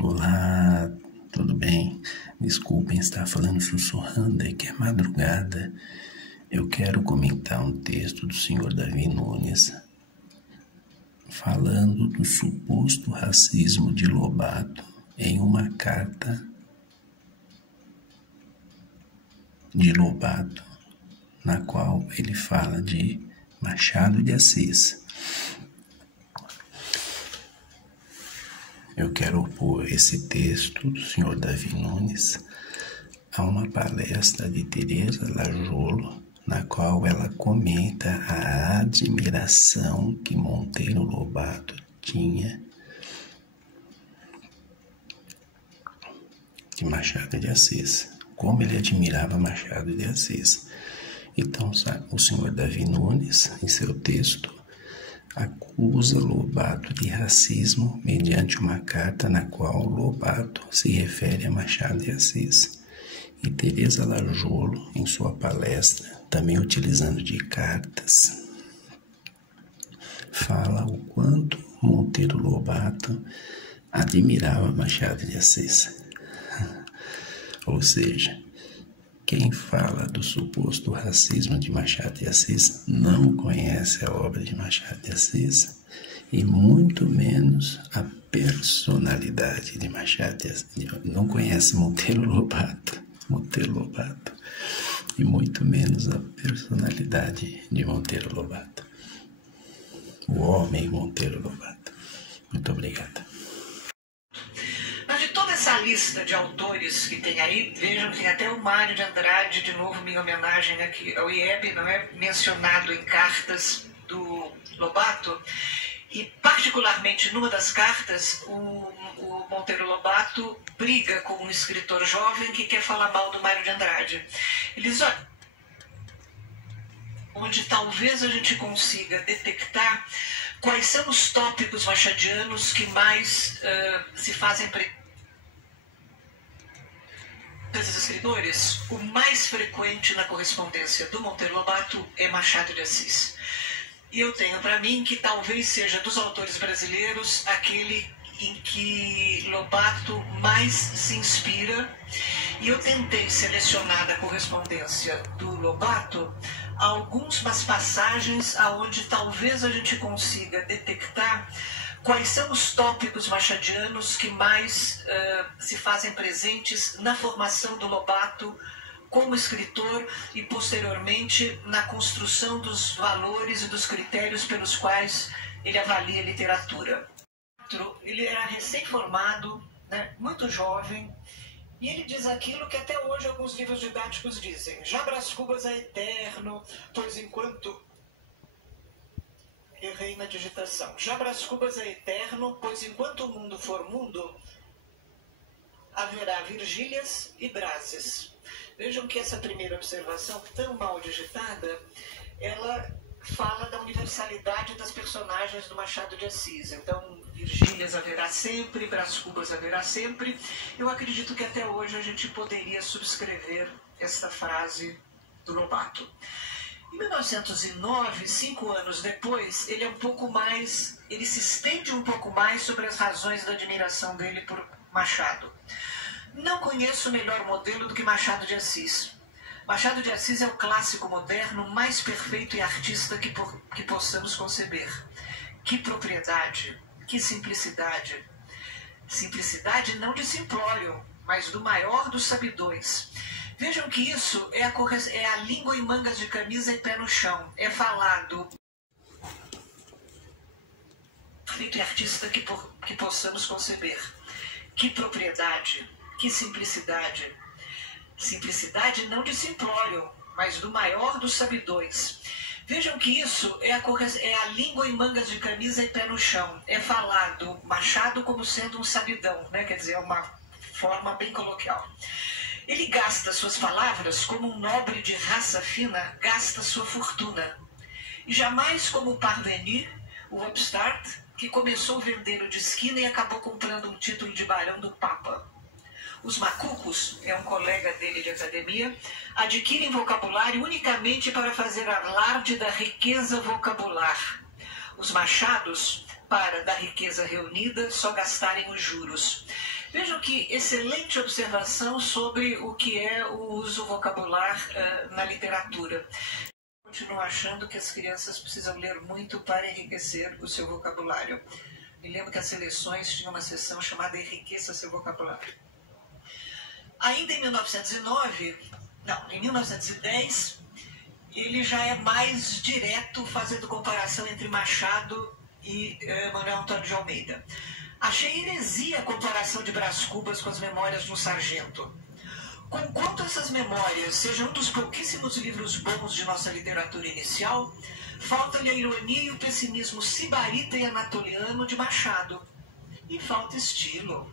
Olá, tudo bem? Desculpem estar falando sussurrando, é que é madrugada. Eu quero comentar um texto do senhor Davi Nunes falando do suposto racismo de Lobato em uma carta de Lobato, na qual ele fala de Machado de Assis. Eu quero opor esse texto do senhor Davi Nunes a uma palestra de Teresa Lajolo, na qual ela comenta a admiração que Monteiro Lobato tinha de Machado de Assis, como ele admirava Machado de Assis. Então, o senhor Davi Nunes, em seu texto, acusa Lobato de racismo mediante uma carta na qual Lobato se refere a Machado de Assis. E Teresa Lajolo, em sua palestra, também utilizando de cartas, fala o quanto Monteiro Lobato admirava Machado de Assis. Ou seja, quem fala do suposto racismo de Machado de Assis não conhece a obra de Machado de Assis e muito menos a personalidade de Machado de Assis. Não conhece Monteiro Lobato e muito menos a personalidade de Monteiro Lobato. O homem Monteiro Lobato. Muito obrigado. Mas de toda essa lista de autores que tem aí, vejam que até o Mário de Andrade, de novo minha homenagem aqui ao IEB, não é mencionado em cartas do Lobato, e particularmente numa das cartas, o Monteiro Lobato briga com um escritor jovem que quer falar mal do Mário de Andrade. Ele diz, olha, onde talvez a gente consiga detectar quais são os tópicos machadianos que mais se fazem esses escritores, o mais frequente na correspondência do Monteiro Lobato é Machado de Assis. E eu tenho para mim que talvez seja dos autores brasileiros aquele em que Lobato mais se inspira. E eu tentei selecionar da correspondência do Lobato algumas passagens aonde talvez a gente consiga detectar quais são os tópicos machadianos que mais se fazem presentes na formação do Lobato como escritor e, posteriormente, na construção dos valores e dos critérios pelos quais ele avalia a literatura. Ele era recém-formado, né, muito jovem, e ele diz aquilo que até hoje alguns livros didáticos dizem. Já Brás Cubas é eterno, pois enquanto... Errei na digitação. Já Brás Cubas é eterno, pois enquanto o mundo for mundo, haverá Virgílias e Brases. Vejam que essa primeira observação, tão mal digitada, ela fala da universalidade das personagens do Machado de Assis. Então, Virgílias haverá sempre, Brás Cubas haverá sempre. Eu acredito que até hoje a gente poderia subscrever esta frase do Lobato. Em 1909, 5 anos depois, ele se estende um pouco mais sobre as razões da admiração dele por Machado. Não conheço melhor modelo do que Machado de Assis. Machado de Assis é o clássico moderno mais perfeito e artista que possamos conceber. Que propriedade, que simplicidade. Simplicidade não de simplório, mas do maior dos sabidões. Vejam que isso é a língua em mangas de camisa e pé no chão. É falado perfeito e artista que possamos conceber. Que propriedade, que simplicidade. Simplicidade não de simplório, mas do maior dos sabidões. Vejam que isso é a língua em mangas de camisa e pé no chão. É falado Machado como sendo um sabidão, né? Quer dizer, é uma forma bem coloquial. Ele gasta suas palavras como um nobre de raça fina gasta sua fortuna. E jamais como o parvenu, o upstart, que começou vendendo de esquina e acabou comprando um título de barão do Papa. Os macucos, é um colega dele de academia, adquirem vocabulário unicamente para fazer alarde da riqueza vocabular. Os machados, para da riqueza reunida, só gastarem os juros. Vejam que excelente observação sobre o que é o uso vocabular na literatura. Continuo achando que as crianças precisam ler muito para enriquecer o seu vocabulário. Me lembro que as seleções tinham uma sessão chamada Enriqueça Seu Vocabulário. Ainda em 1910, ele já é mais direto, fazendo comparação entre Machado e Manuel Antônio de Almeida. Achei heresia a comparação de Brás Cubas com as memórias do Sargento. Conquanto essas memórias sejam um dos pouquíssimos livros bons de nossa literatura inicial, falta-lhe a ironia e o pessimismo sibarita e anatoliano de Machado. E falta estilo.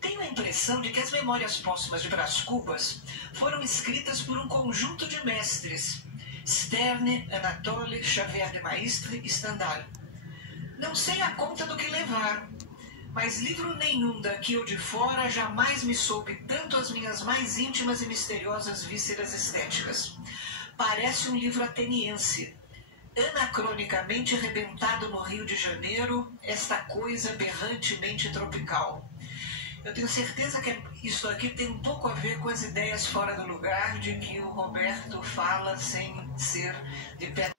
Tenho a impressão de que as memórias póstumas de Brás Cubas foram escritas por um conjunto de mestres: Sterne, Anatole, Xavier de Maistre e Stendhal. Não sei a conta do que levar, mas livro nenhum daqui ou de fora jamais me soube tanto as minhas mais íntimas e misteriosas vísceras estéticas. Parece um livro ateniense, anacronicamente rebentado no Rio de Janeiro, esta coisa aberrantemente tropical. Eu tenho certeza que isso aqui tem um pouco a ver com as ideias fora do lugar de que o Roberto fala sem ser de pé.